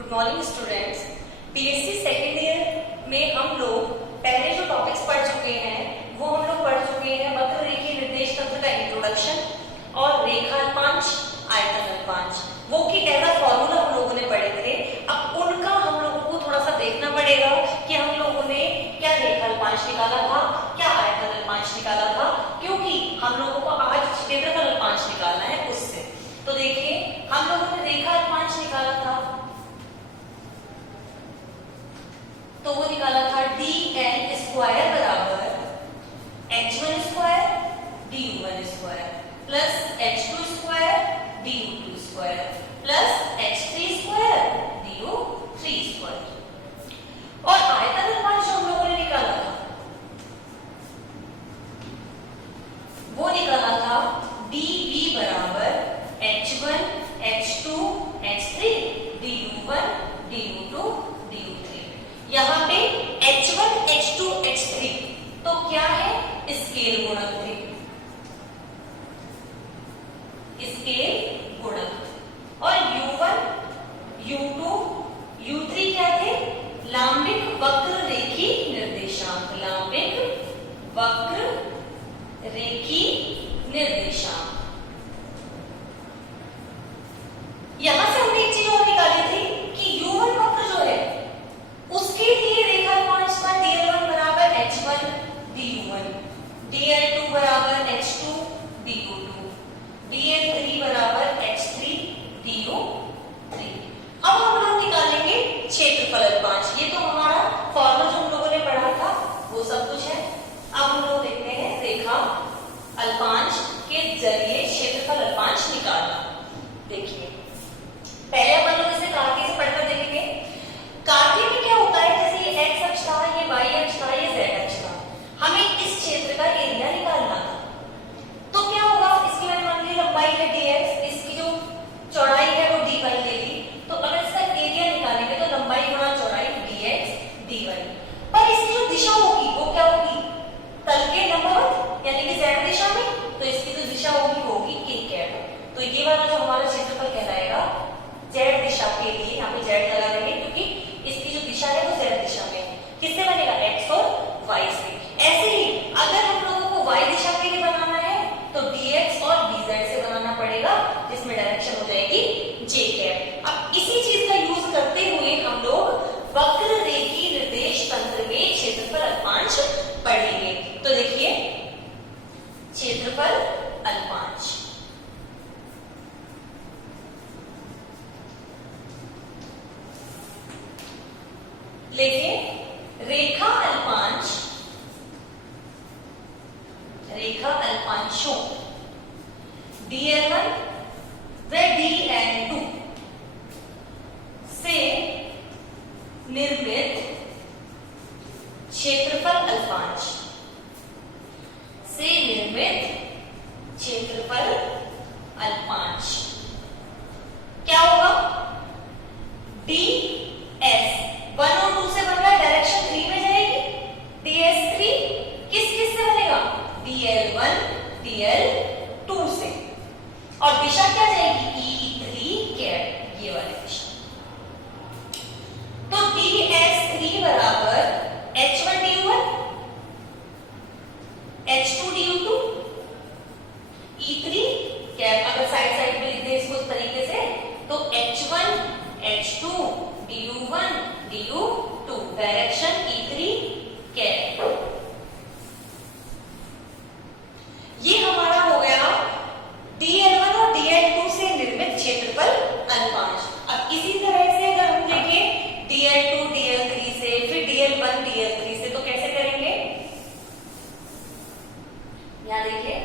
Good morning students. BSc second year में हम लोग पहले जो टॉपिक्स पढ़ चुके हैं वो हम लोग पढ़ चुके हैं वक्र रेखीय निर्देश तंत्र का इंट्रोडक्शन और रेखाल्पांश, आयतनल्पांश, वो की एज अ फॉर्मूला हम लोगों ने पढ़े थे। अब उनका हम लोगों को थोड़ा सा देखना पड़ेगा कि हम लोगों ने क्या रेखाल्पांश निकाला था, क्या आयतनल्पांश निकाला था, क्योंकि हम लोगों को आज क्षेत्रफलल्पांश निकालना है उससे। तो देखिए हम लोगों ने रेखाल्पांश निकाला था, तो वो निकाला था dn स्क्वायर बराबर h1 square du1 square plus h2 square du2 square plus h3 square du3 square. और आयतनल्पांश जो हम लोगों ने निकाला था वो निकाला था dv बराबर h1 h2 h3 du1 du2 du3। यहाँ पे h1 h2 h3 तो क्या है, स्केल गुणक थे, स्केल गुणक। और u1 u2 u3 क्या थे, लांबिक वक्र रेखी निर्देशांक, लांबिक वक्र रेखी निर्देशांक। यहां से हमने एक चीज और निकाली थी कि u1 वक्र जो है उसके लिए रेखाल्पांश का dl1 बराबर h1 du1, dl2 बराबर h2 du2, dl3 बराबर h3 du3। अब हम लोग निकालेंगे क्षेत्रफलल्पांश। ये तो हमारा फॉर्मूला जो हम लोगों ने पढ़ा था वो सब कुछ है। अब हम लोग देखते हैं रेखा अल्पांश के जरिए क्षेत्रफलल्पांश निकालना। देखिए पहले अपन लोग इसे काटे से पढ़कर देखेंगे। काटे में क्या होता है, जैसे ये x अक्ष था, ये y अक्ष था, ये z अक्ष था, हमें इस क्षेत्र का एरिया निकालना था। तो क्या होगा, इसकी मैंने मान ली लंबाई है dx, इसकी जो चौड़ाई है वो dy ले ली। तो अगर इसका एरिया निकालेंगे तो लंबाई गुणा चौड़ाई dx dy। पर इसकी जो दिशा होगी वो क्या होगी, तल के लंबवत यानी कि z दिशा में। तो इसकी जो दिशा होगी एक। तो ये वाला जो हमारा क्षेत्रफल कहलाएगा z दिशा के लिए, यहाँ पे z लगा देंगे क्योंकि इसकी जो दिशा है वो z दिशा में है। किससे बनेगा, x और y से। ऐसे ही अगर हम लोगों को y दिशा के लिए बनाना है तो dx और dz से बनाना पड़ेगा, जिसमें डायरेक्शन हो जाएगी j कैप। अब इसी चीज का यूज करते हुए हम लोग वक्र रेखी निर्देश तंत्र में क्षेत्रफल अल्पांश पढ़ेंगे। तो देखिए क्षेत्रफल अल्पांश, देखिए रेखा अल्पांश, रेखा अल्पांशों dl1 व dl2 से निर्मित क्षेत्रफल अल्पांश, से निर्मित क्षेत्रफल अल्पांश क्या होगा, ds 1 और 2 से बन रहा है, डायरेक्शन 3 में जाएगी। ds3 किस से बनेगा, dl1 dl2 से। और दिशा क्या जाएगी, e3 कैप, ये वाली दिशा। तो ds3 बराबर h1 du1 h2 du2 e3 cap. अगर साइड साइड में लिख दे इसको इस तरीके से तो h1 h2 du1 du2 direction e3 cap. ये हमारा हो गया dl1 और dl2 से निर्मित क्षेत्रफल अल्पांश। अब इसी तरह से अगर हम देखें dl2 dl3 से, फिर dl1 dl3 से, तो कैसे करेंगे, यहां देखिए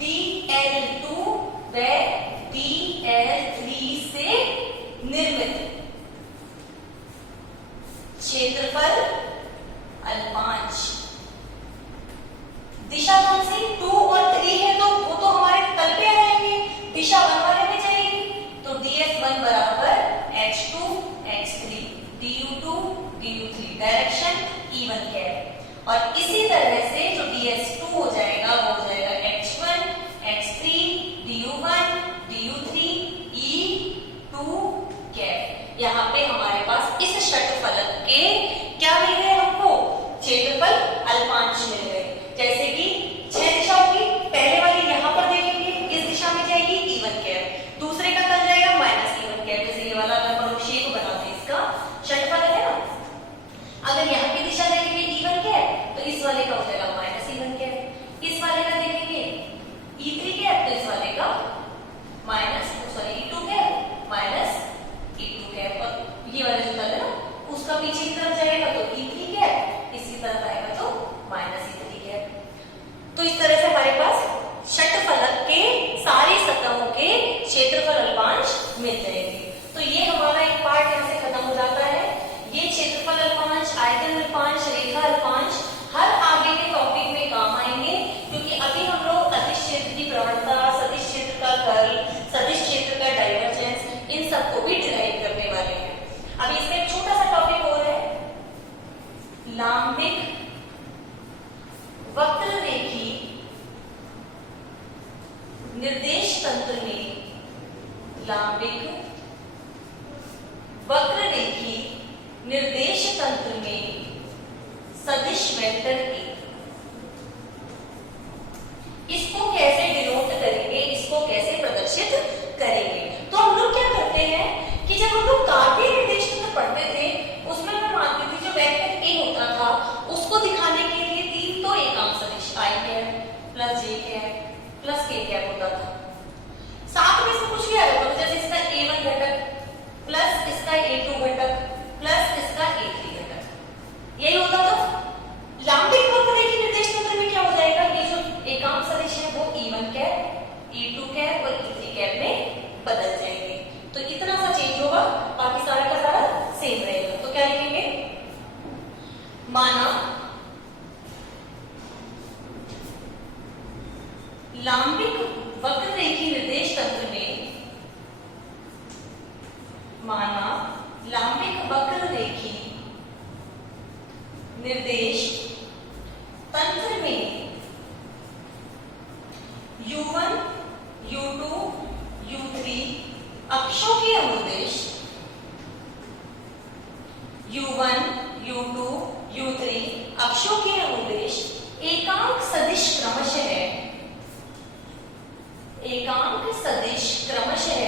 dl2 व dl3 से निर्मित क्षेत्रफल अल्पांश। दिशा कौन सी, 2 और 3 है तो वो तो हमारे तल पे आएंगे, दिशा 1 वाले में जाएगी। तो ds1 बराबर h2 h3 du2 du3 direction e1 cap. और इसी तरह से जो ds2 हो जाएगा वो हो जाएगा h1 h3 du1 du3 e2 यहाँ पे हमारे पास इस षटफलक के क्या मिल गए हमको, क्षेत्रफल अल्पांश मिल गए। जैसे कि 6 दिशाओं की पहले वाली यहाँ पर देखेंगे, इस दिशा में जाएगी E1 कैप, दूसरे का कल जाएगा -E1 कैप। जैसे ये वाला अगर हम शेप बनाते हैं, इसका षटफलक है ना, अगर यहाँ की दिशा देखेंगे E1 कैप तो इस वाले का हो जाएगा -E1 कैप, इस वाले का देखेंगे E3 कैप तो इस वाले का E2 कैप -E2 कैप। और ये वाला जो तल है ना उसका पीछे की तरफ जाएगा तो E3 कैप, इसकी तरफ आएगा तो -E3 कैप। तो इस तरह से हमारे पास षटफलक के सारी सतहों के क्षेत्रफल अल्पांश मिल जाएंगे। तो ये हमारा एक पार्ट यहाँ से खत्म हो जाता है। ये क्षेत्रफल अल्पांश, आयतन अल्पांश, रेखा अल्पांश हर आगे के टॉपिक में काम आएंगे, क्योंकि अभी हम लोग सदिश क्षेत्र की प्रवणता, सदिश क्षेत्र का कर्ल, सदिश क्षेत्र का डाइवर्जेंस, इन सबको भी डिराइव करने वाले हैं। अभी इसमें एक छोटा सा टॉपिक और है, लांबिक वक्ररेखी निर्देश तंत्र में, लांबिक वक्ररेखी निर्देश तंत्र में सदिश वेक्टर ए, इसको कैसे डिनोट करेंगे, इसको कैसे प्रदर्शित करेंगे। तो हम लोग क्या करते हैं कि जब हम लोग कार्तीय निर्देश तंत्र पढ़ते थे उसमें मैं मानती थी जो वेक्टर ए होता था उसको दिखाने के लिए 3 तो एकांक सदिश i cap plus j cap plus k cap होता था, साथ में इसमें कुछ भी आ जाता था, जैसे इसका a1 घटक प्लस इसका a2 घटक प्लस इसका a3 घटक, यही होता था। लांबिक वक्ररेखी निर्देश तंत्र में क्या हो जाएगा, ये जो एकांक सदिश है वो E1 कैप, E2 कैप और E3 कैप में बदल जाएंगे। तो इतना सा चेंज होगा, बाकी सारा का सारा सेम रहेगा। तो क्या लिखेंगे, माना लांबिक वक्ररेखी निर्देश तंत्र में, माना लांबिक वक्ररेखी निर्देश तंत्र में U1, U2, U3 अक्षों के अनुदेश, U1, U2, U3 अक्षों के अनुदेश एकांक सदिश क्रमशः है, एकांक सदिश क्रमशः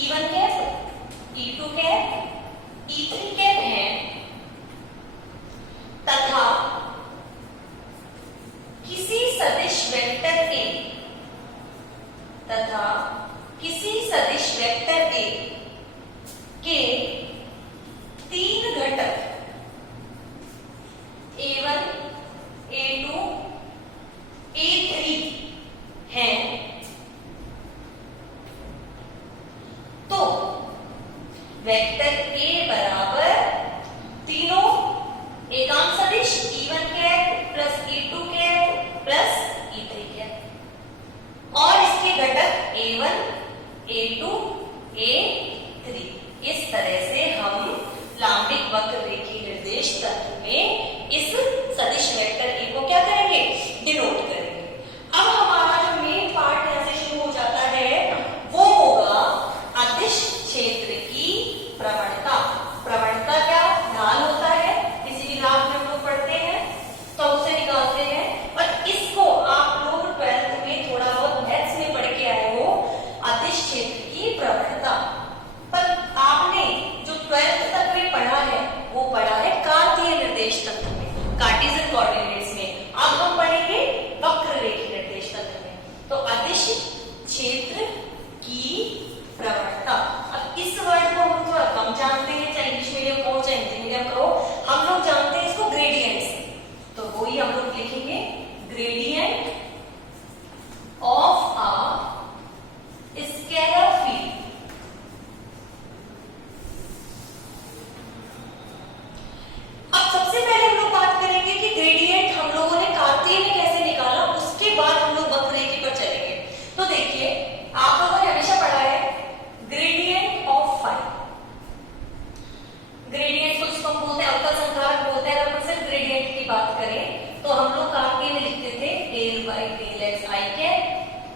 E1 cap, E2 cap, E3 cap है, तथा किसी सदिश वेक्टर ए, तथा किसी सदिश वेक्टर ए के 3 घटक A1, A2, A3 हैं, तो वेक्टर ए बराबर तीनों एकांक सदिश E1 cap plus E2 cap plus E3 cap और इसके घटक A1, A2, A3। इस तरह से हम लांबिक वक्ररेखी निर्देश तंत्र में इस सदिश वेक्टर ए को क्या करेंगे, डिनोट करेंगे। अब हमारा जो मेन पार्ट यहाँ से शुरू हो जाता है वो होगा अदिश क्षेत्र की प्रवणता। प्रवणता क्या, ढाल होता है, किसी भी ग्राफ में हम लोग पढ़ते हैं तो उसे निकालते हैं, और इसको आप लोग 12th में थोड़ा बहुत मैथ्स में पढ़ के आए हो, अदिश क्षेत्र की प्रवणता। पर आपने जो 12th तक में पढ़ा है वो पढ़ा है कार्तीय निर्देश तंत्र में, Cartesian coordinate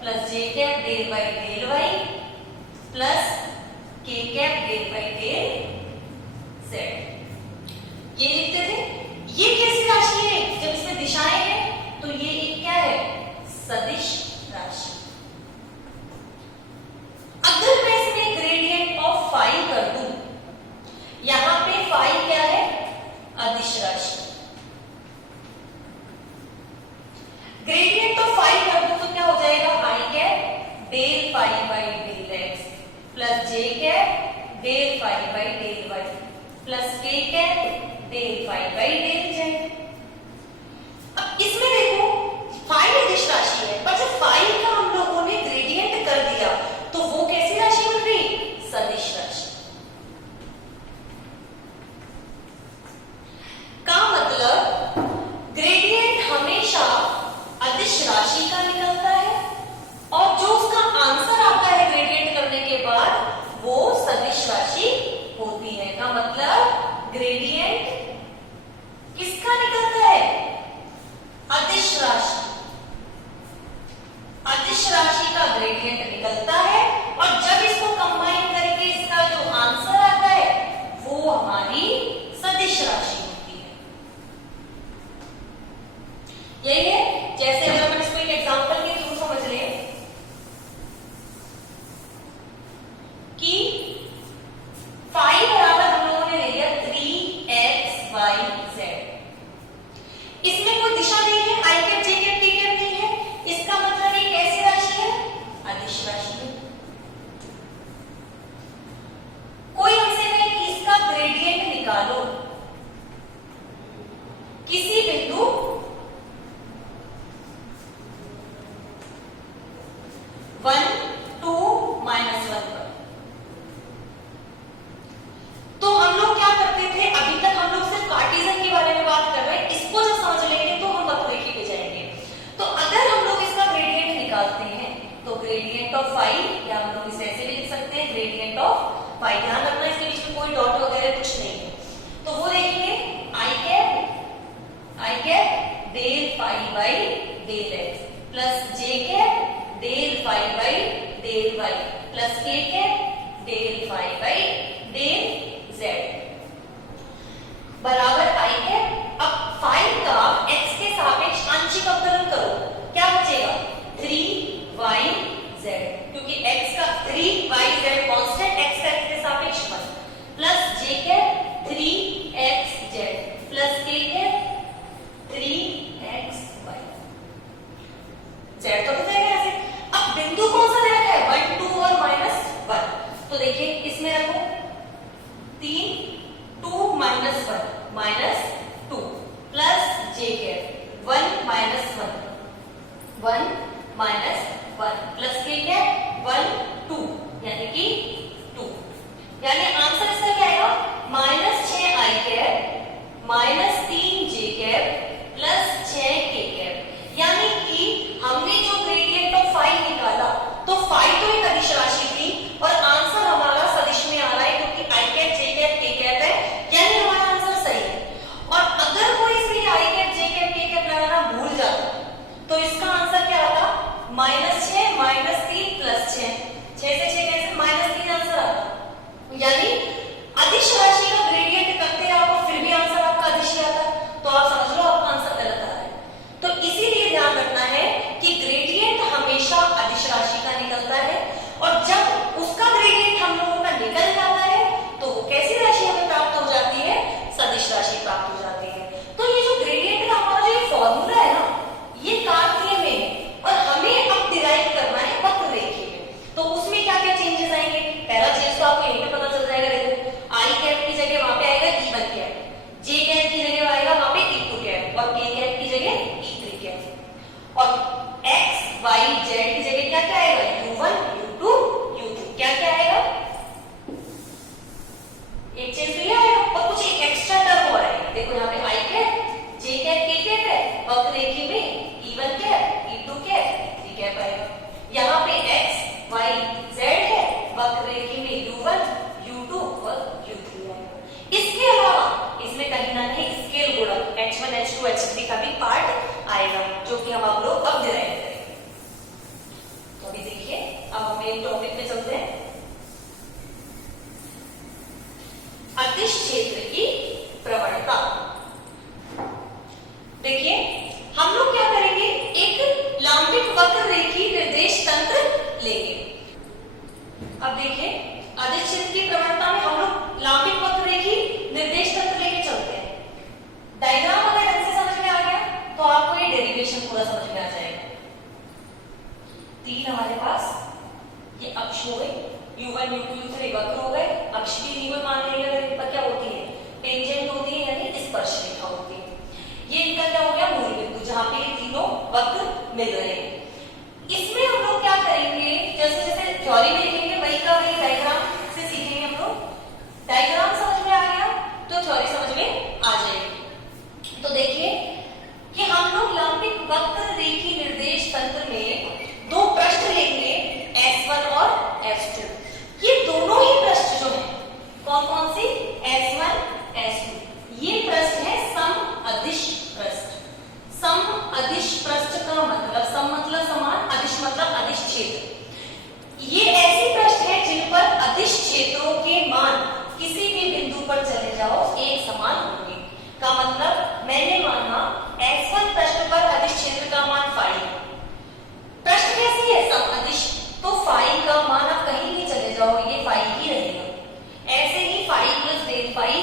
plus J cap del by del Y plus K cap del by del Z. ये लिखते थे। ये कैसी राशि है? जब इसमें दिशाएं हैं तो ये एक क्या है? सदिश राशि। अगर मैं इसमें ग्रेडियंट ऑफ फाई कर दूं, यहां पे फाई क्या है? अदिश राशि। ग्रेडियंट ऑफ फाई कर दूं तो क्या हो जाएगा? I cap del phi by del X plus J cap del phi by del Y plus K cap del phi by del Z. अब इसमें देखो फाई अदिश राशि है, पर जब फाई का हम लोगों ने ग्रेडियंट कर दिया तो वो कैसी राशि बन गई? सदिश राशि। का मतलब ग्रेडियंट हमेशा अदिश राशि का निकलता है और जो उसका आंसर आता है ग्रेडियंट करने के बाद वो सदिश राशि होती है। का मतलब ग्रेडियंट किसका निकलता है? अदिश राशि। अदिश राशि का ग्रेडियंट निकलता है और जब इसको कंबाइन करके इसका जो आंसर आता है वो हमारी सदिश राशि होती है। यही है। जैसे अगर हम इसको एक एग्जांपल के थ्रू समझ लें कि फाई बराबर हम लोगों ने ले लिया 3xyz। इसमें कोई दिशा नहीं है, आई कैप जे कैप टी कैप नहीं है, इसका मतलब ये कैसी राशि है? अदिश राशि है। कोई हमसे कहे कि इसका ग्रेडियंट निकालो किसी बिंदु 1, 2, -1 पर, तो हम लोग क्या करते थे? अभी तक हम लोग सिर्फ कार्टेशियन के बारे में बात कर रहे हैं। इसको जब समझ लेंगे तो हम वक्ररेखी पे जाएंगे। तो अगर हम लोग इसका ग्रेडियंट निकालते हैं तो ग्रेडियंट ऑफ फाई, या हम लोग इसे ऐसे भी लिख सकते हैं ग्रेडियंट ऑफ फाई। ध्यान रखना इसके बीच में कोई डॉट वगैरह कुछ नहीं है। तो वो देखेंगे I cap del phi by del X plus J cap del phi by del Y plus K cap del phi by del Z बराबर आई कैप। अब फाई का एक्स के सापेक्ष आंशिक अवकलन करो, क्या बचेगा? 3yz, क्योंकि x का 3yz कांस्टेंट, x का x के सापेक्ष 1 plus J cap 3xz plus K cap 3xy। z तो बच जाएगा ऐसे। अब बिंदु कौन सा दे रखा है? 1, 2 और -1। तो देखिए इसमें रखो 3, 2 -1 -2 plus J cap 1 -1 1 -1 plus K cap 1 2 यानी कि 2। यानी आंसर इसका क्या आएगा? -6 आई कैप -3 जे कैप प्लस 6 के कैप। यानी कि हमने जो ग्रेडियंट ऑफ फाई निकाला तो फाई तो एक अदिश राशि थी और आंसर हमारा सदिश में आ रहा है क्योंकि आई कैप जे कैप के कैप है, यानी हमारा आंसर सही है। और अगर कोई इसमें आई कैप जे कैप के कैप लगाना भूल जाता तो इसका आंसर क्या आता? -6 -3 प्लस 6। 6 से 6 कैसे? -3 आंसर आता। यानी अदिश राशि का ग्रेडियंट करते हैं आप और फिर भी आंसर आपका अदिश ही आता है, तो आप समझ लो आपका आंसर गलत आ रहा है। तो इसीलिए ध्यान रखना है कि ग्रेडियंट हमेशा अदिश राशि का निकलता है और जब उसका ग्रेडियंट हम लोगों का निकल जाता है तो वो कैसी राशि हमें प्राप्त हो जाती है? सदिश राशि प्राप्त हो जाती है। तो ये जो ग्रेडियंट का हमारा जो फॉर्मूला है ना, ये कार्तीय में है और हमें अब डिराइव करना है वक्ररेखी में। तो उसमें क्या क्या चेंजेस आएंगे? पहला चीज तो आपको यहीं पे पता चल जाएगा अभी देखिए, अब हम मेन टॉपिक पे चलते हैं। अदिश क्षेत्र की प्रवणता। देखिए, हम लोग क्या करेंगे, एक लांबिक वक्र रेखी निर्देश तंत्र लेंगे। अब देखिए, अदिश क्षेत्र की प्रवणता में हम लोग लांबिक वक्र रेखी निर्देश तंत्र लेके चलते हैं। डायग्राम अगर ढंग से समझ में आ गया तो आपको ये डेरिवेशन पूरा समझ में आ जाएगा। तीन हमारे पास ये अक्ष हो गए, u1 u2 u3 वक्र हो गए। अक्ष भी इन्हीं को मान लेंगे, अगर इन पर क्या होती है, टेंजेंट होती है, यानी स्पर्श रेखा होती है। ये इनका क्या हो गया, मूल बिंदु, जहां पे ये तीनों वक्र मिल रहे हैं। इसमें हम लोग क्या करेंगे, जैसे जैसे थ्योरी में लिखेंगे वही का वही डायग्राम से सीखेंगे हम लोग। डायग्राम समझ में आ गया तो थ्योरी समझ में आ जाएगी। तो देखिए कि हम लोग लांबिक वक्र रेखी निर्देश तंत्र में दो पृष्ठ लेंगे, S1 और S2। ये दोनों ही पृष्ठ जो हैं, कौन कौन सी, S1 S2, ये पृष्ठ है सम अदिश पृष्ठ। सम अदिश पृष्ठ का मतलब, सम मतलब समान, अदिश मतलब अदिश क्षेत्र। ये ऐसे पृष्ठ है जिन पर अदिश क्षेत्रों के मान किसी भी बिंदु पर चले जाओ एक समान होंगे। का मतलब मैंने माना S1 पृष्ठ पर अदिश क्षेत्र का मान फाई, पृष्ठ कैसी है, सम अदिश, तो फाई का मान आप कहीं भी चले जाओ ये फाई ही रहेगा। ऐसे ही phi plus del phi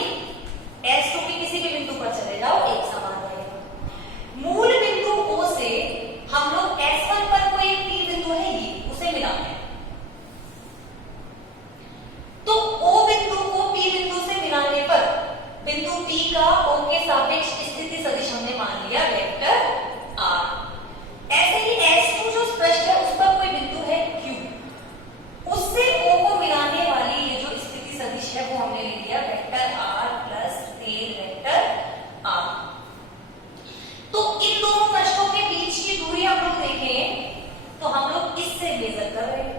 S2 के किसी भी बिंदु पर चले जाओ एक समान रहेगा। मूल बिंदु O से हम लोग S1 पर कोई P बिंदु है, ये उसे मिलाते हैं, तो O बिंदु को P बिंदु से मिलाने पर बिंदु P का O के सापेक्ष स्थिति सदिश हमने मान लिया वेक्टर R। ऐसे ही S2 जो पृष्ठ है उस पर कोई बिंदु है Q, उससे O को मिलाने वाली ये जो स्थिति सदिश है वो हमने ले लिया vector R plus del vector R। तो इन दोनों पृष्ठों के बीच की दूरी हम लोग देखें तो हम लोग इससे मेजर कर रहे हैं,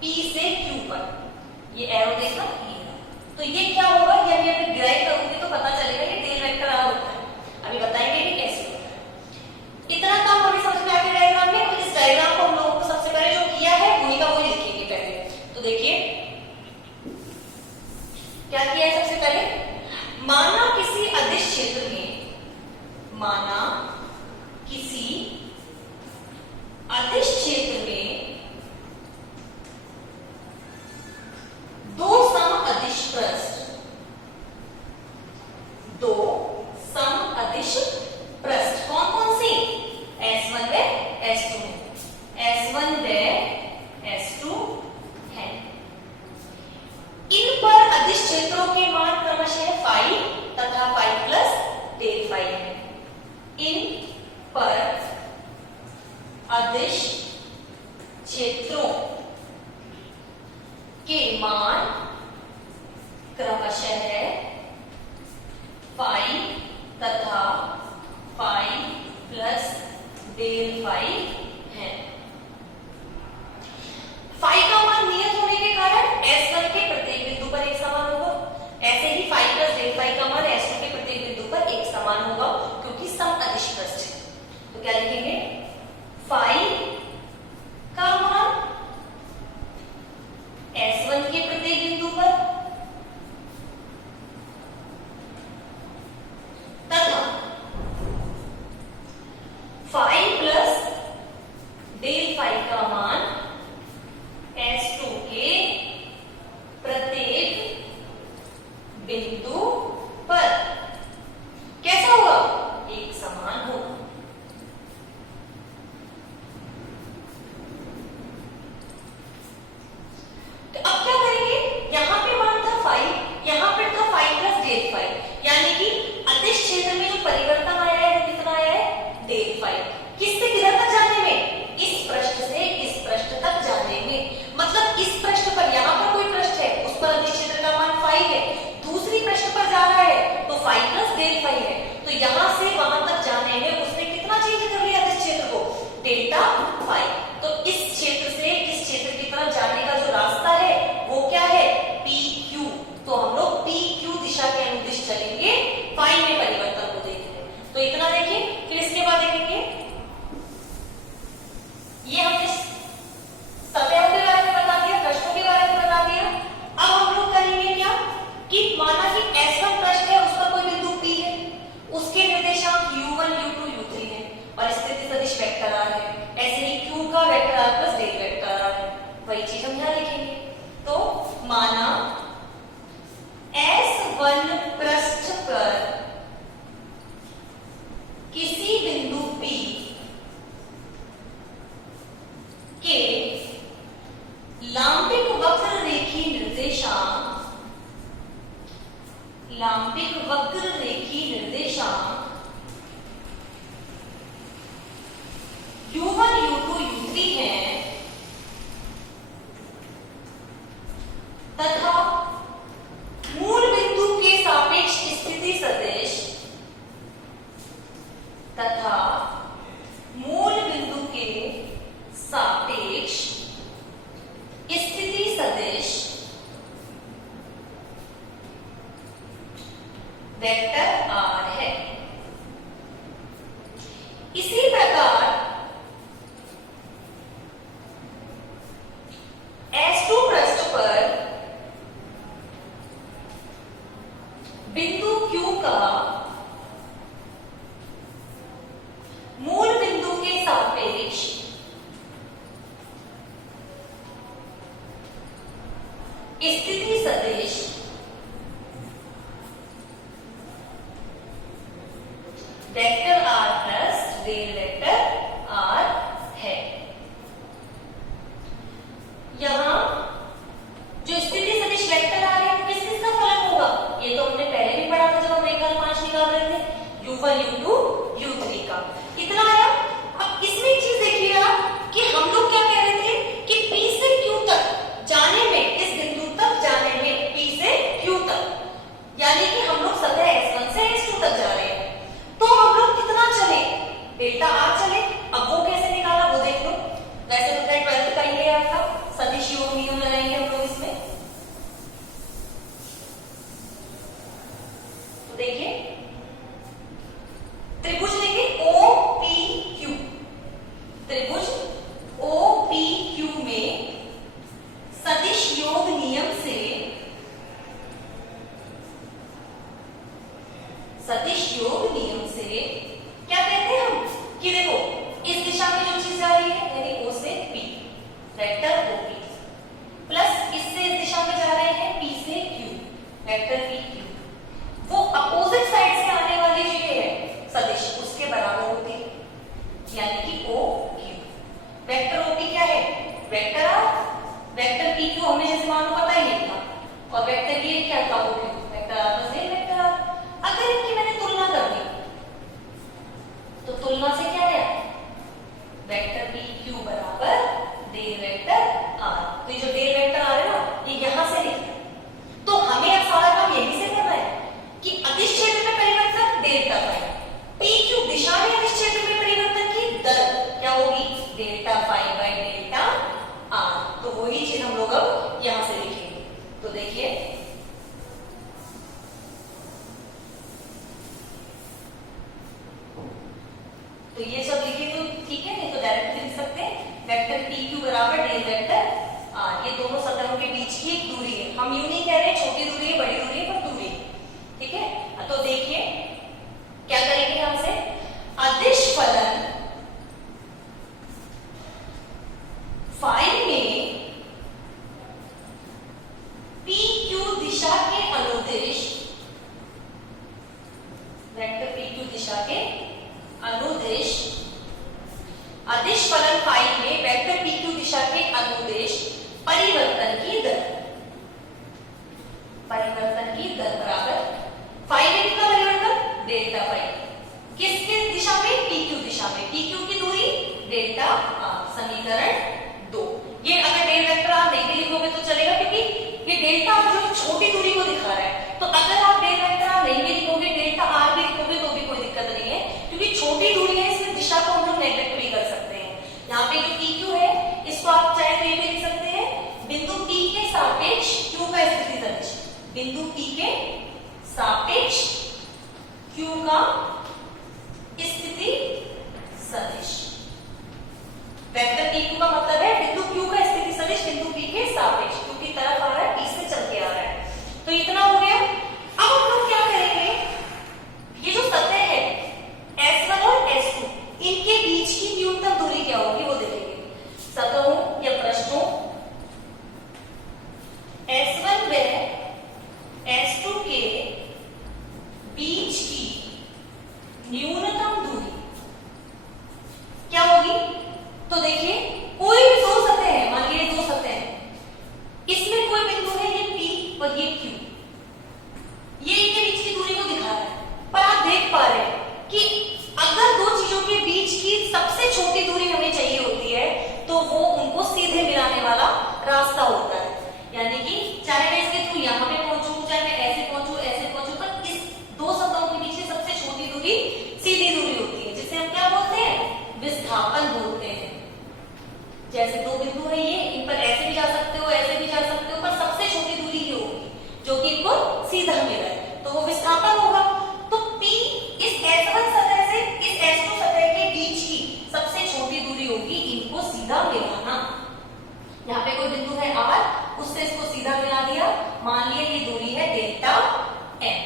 P से Q पर, ये एरो देखा ये, तो ये क्या होगा, ये अभी अगर ड्राइव करूंगी तो पता चलेगा ये डेल वेक्टर R होता है। अभी बताएंगे कि कैसे होता है। इतना काम हमें समझ में आ गया डायग्राम में। तो इस डायग्राम को हम लोगों को सबसे पहले जो किया है वही का वही लिखेंगे पहले। तो देखिए क्या किया है, सबसे पहले माना किसी अदिश क्षेत्र में, माना किसी अदिश क्षेत्र में दो सम अदिश पृष्ठ, दो सम अदिश पृष्ठ, कौन कौन सी, S1 व S2 है, S1 व S2 है। इन पर अदिश क्षेत्रों के मान क्रमशः फाई तथा फाई प्लस डेल फाई है। इन पर अदिश क्षेत्रों के मान क्रमशः है फाई तथा फाई प्लस डेल फाई है। फाई का मान नियत होने के कारण S1 के प्रत्येक बिंदु पर एक समान होगा, ऐसे ही फाई प्लस डेल फाई का मान S2 के प्रत्येक बिंदु पर एक समान होगा, क्योंकि सम अदिश पृष्ठ है। तो क्या लिखेंगे, फाई का मान S1 के प्रत्येक बिंदु पर तथा फाई प्लस डेल फाई का मान S2 के प्रत्येक बिंदु पर कैसा होगा, एक समान होगा। तो अब क्या करेंगे, यहां पे मान था फाई, यहां पे था फाई प्लस डेल फाई, यानी कि अदिश क्षेत्र में जो परिवर्तन आया है वो कितना आया है, डेल फाई। किससे किधर तक जाने में, इस पृष्ठ से इस पृष्ठ तक जाने में। मतलब इस पृष्ठ पर, यहां पर कोई पृष्ठ है उस पर अदिश क्षेत्र का मान फाई है, दूसरी पृष्ठ पर जा रहा है तो फाई प्लस डेल फाई है। तो यहां से वहां तक जाने में उसने कितना चेंज कर लिया अदिश क्षेत्र को, डेल्टा फाई। तो इस क्षेत्र से इस क्षेत्र की तरफ जाने का जो रास्ता है वो क्या है, PQ। तो हम लोग PQ दिशा के अनुदिश चलेंगे, फाई में परिवर्तन को देखेंगे। तो इतना देखिए, फिर इसके बाद देखेंगे ये हमने वही चीज हम यहां लिखेंगे। तो माना S1 पृष्ठ पर किसी बिंदु P के लांबिक वक्र रेखी निर्देशांक U1 U2 U3 है तथा मूल बिंदु के सापेक्ष स्थिति सदिश वेक्टर R है। इसी प्रकार S2 पृष्ठ पर बिंदु Q का मूल बिंदु के सापेक्ष स्थिति सदिश vector R plus del vector R है। यहां जो स्थिति सदिश वेक्टर R है किस किस का फलन होगा, ये तो हमने पहले भी पढ़ा था जब हम रेखा 5 निकाल रहे थे, U1 U2 U3 का इतना आया। अब इसमें एक चीज देखिए आप कि हम लोग क्या कह रहे थे कि P से Q तक जाने में, इस बिंदु तक जाने में P से Q तक, यानी कि हम लोग सतह S1 से S2 तक जा रहे हैं, तो हम लोग कितना चले, डेल्टा R चले। अब वो कैसे निकाला वो देख लो। वैसे तो 12th का ही है आपका, सदिश योग नियम लगाएंगे हम लोग इसमें। तो देखिए त्रिभुज लेंगे OPQ, त्रिभुज OPQ में सदिश योग नियम से क्या कहते हैं हम कि देखो इस दिशा में जो चीज जा रही है यानी O से P, वेक्टर OP, प्लस इससे इस दिशा में जा रहे हैं P से Q, वेक्टर PQ, वो अपोजिट साइड से आने वाली जो ये है सदिश उसके बराबर होती है, यानी कि OQ। वेक्टर OP क्या है, वेक्टर R, वेक्टर PQ हमें जैसे मालूम पता ही नहीं था, और वेक्टर ये क्या था OQ, vector R plus del vector R। अगर इनकी मैंने तुलना कर दी तो तुलना से क्या आया, वेक्टर PQ बराबर डेल वेक्टर R। तो ये जो डेल वेक्टर R है ना ये यहां से लिखना है। तो हमें अब सारा काम यही से करना है कि अदिश क्षेत्र में परिवर्तन डेल्टा फाई, PQ दिशा में अदिश क्षेत्र में परिवर्तन की दर क्या होगी, delta phi by delta R। तो वही चीज हम लोग अब यहां से लिखेंगे। तो देखिए तो ये सब लिखे तो ठीक है, नहीं तो डायरेक्ट लिख सकते हैं वेक्टर PQ बराबर डेल वेक्टर R। ये दोनों सतहों के बीच की एक दूरी है, हम यूं नहीं कह रहे छोटी दूरी है बड़ी दूरी है, पर दूरी है, ठीक है। तो देखिए क्या करेंगे हमसे, अदिश फलन फाई में PQ दिशा के अनुदिश, वेक्टर PQ दिशा के अनुदिश, अदिश फलन फाई में वेक्टर PQ दिशा के अनुदिश परिवर्तन की दर, बराबर फाई में कितना परिवर्तन, डेल्टा फाई, किस किस दिशा में, PQ दिशा में, PQ की दूरी डेल्टा R। समीकरण 2। ये अगर डेल वेक्टर R नहीं भी लिखोगे तो चलेगा, क्योंकि ये डेल्टा R जो छोटी दूरी को दिखा रहा है, तो अगर आप डेल वेक्टर R नहीं भी लिखोगे डेल्टा R भी लिखोगे तो भी कोई दिक्कत नहीं है, क्योंकि छोटी दूरी है, इसमें दिशा को हम लोग नेगलेक्ट भी कर सकते हैं। यहाँ पे जो PQ है इसको आप चाहे तो ये भी लिख सकते हैं बिंदु P के सापेक्ष Q का स्थिति सदिश, बिंदु P के सापेक्ष Q का स्थिति सदिश। वेक्टर PQ का मतलब है बिंदु Q का स्थिति सदिश बिंदु P के सापेक्ष, Q की तरफ आ रहा है, P से चल के आ रहा है। तो इतना हो गया। अब हम लोग क्या करेंगे, ये जो सतह है S1 और S2 इनके बीच की न्यूनतम दूरी क्या होगी वो देखेंगे। सतहों या पृष्ठों रास्ता होता है, यानी कि चाहे मैं इसके थ्रू यहाँ पे पहुंचूं, चाहे मैं ऐसे पहुंचूं, पर इस दो सतहों के बीच की सबसे छोटी दूरी सीधी दूरी होती है, जिसे हम क्या बोलते हैं, विस्थापन बोलते हैं। जैसे दो बिंदु है ये, इन पर ऐसे भी जा सकते हो, ऐसे भी जा सकते हो, पर सबसे छोटी दूरी ये होगी जो कि इनको सीधा मिला है, तो वो विस्थापन होगा। तो P इस S1 सतह से इस S2 सतह के बीच की सबसे छोटी दूरी होगी इनको सीधा मिलाना। यहाँ पे कोई बिंदु है R, उससे इसको सीधा मिला दिया, मान लिया ये दूरी है डेल्टा n,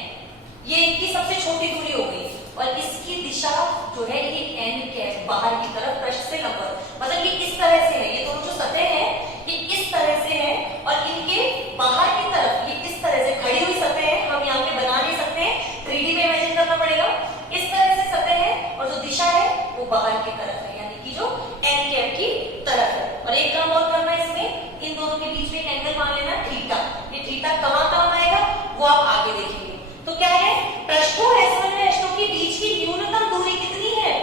ये इनकी सबसे छोटी दूरी हो गई, और इसकी दिशा जो है ये n कैप बाहर की तरफ पृष्ठ से लंबवत, मतलब ये इस तरह से है, ये दोनों जो सतह है ये इस तरह से है, और इनके बाहर की तरफ ये इस तरह से खड़ी हुई सतह है, हम यहाँ पे बना नहीं सकते हैं, 3D में इमेजिन करना पड़ेगा। इस तरह से सतह है और जो दिशा है वो बाहर की तरफ है, यानी कि जो n कैप की तरफ है। और एक काम और करना है इसमें, इन दोनों के बीच में एक एंगल मान लेना थीटा, ये थीटा कहाँ काम आएगा वो आप आगे देखेंगे। तो क्या है, पृष्ठों S1 और S2 के बीच की न्यूनतम दूरी कितनी है,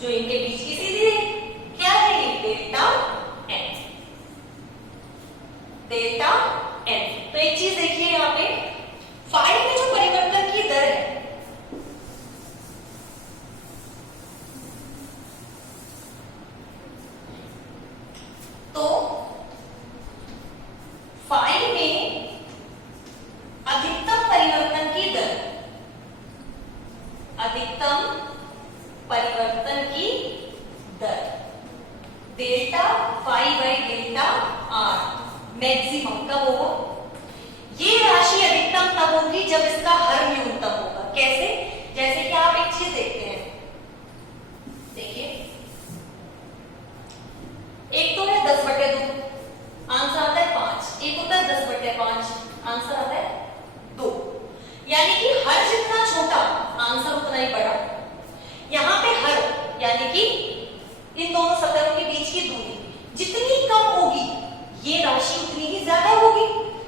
जो इनके बीच की सीधी है, क्या है ये, डेल्टा n, डेल्टा n। तो एक चीज देखिए यहाँ पे, फाई में जो परिवर्तन की दर है, तो फाई में अधिकतम परिवर्तन की दर, अधिकतम परिवर्तन की दर delta phi by delta R maximum कब होगा, ये राशि अधिकतम तब होगी जब इसका हर न्यूनतम होगा। कैसे, जैसे कि आप एक चीज देखते हैं, देखिए एक तो है 10/2, आंसर आता है 5, एक होता है 10/5, आंसर आता है 2, यानी कि हर जितना छोटा आंसर उतना ही बड़ा। यहाँ पे हर यानी कि इन दोनों सतहों के बीच की दूरी जितनी कम होगी ये राशि उतनी ही ज्यादा होगी,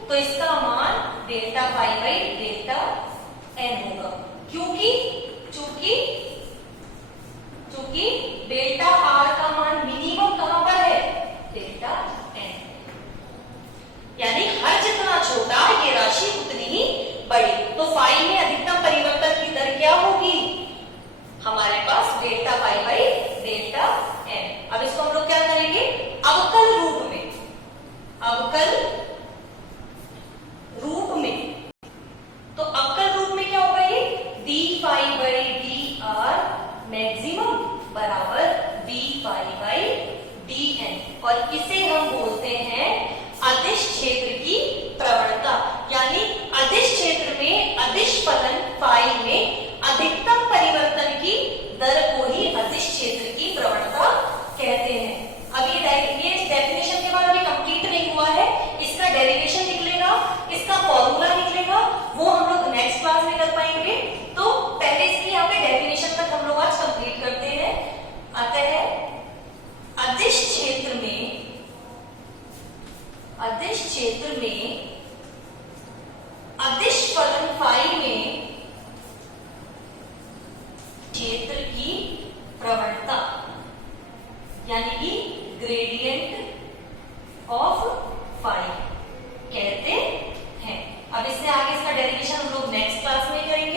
तो इसका मान delta phi by delta n होगा, क्योंकि चूंकि डेल्टा r का मान मिनिमम कहां पर है, डेल्टा n, यानी हर जितना छोटा ये राशि उतनी ही बड़ी। तो फाई में अधिकतम परिवर्तन की दर क्या होगी, हमारे पास delta phi by delta n। अब इसको हम लोग क्या करेंगे, अवकल रूप में, अवकल रूप में, तो अवकल रूप में क्या होगा, ये D phi by D R maximum बराबर D phi by D N, और इसे हम बोलते हैं अदिश क्षेत्र की प्रवणता, यानी अदिश क्षेत्र में अदिश फलन फाई में अधिकतम परिवर्तन की दर को ही अदिश क्षेत्र की प्रवणता कहते हैं। अब ये डेफिनेशन के बाद अभी कंप्लीट नहीं हुआ है, इसका डेरिवेशन निकलेगा, इसका फॉर्मूला निकलेगा, वो हम लोग नेक्स्ट क्लास में कर पाएंगे। तो पहले इसकी यहाँ पे डेफिनेशन तक हम लोग आज कंप्लीट करते हैं। आता है अदिश क्षेत्र में, अदिश क्षेत्र में अदिश फलन फाई में क्षेत्र की प्रवणता, यानी कि ग्रेडियंट ऑफ फाई कहते हैं। अब इससे आगे इसका डेरिवेशन हम लोग नेक्स्ट क्लास में करेंगे।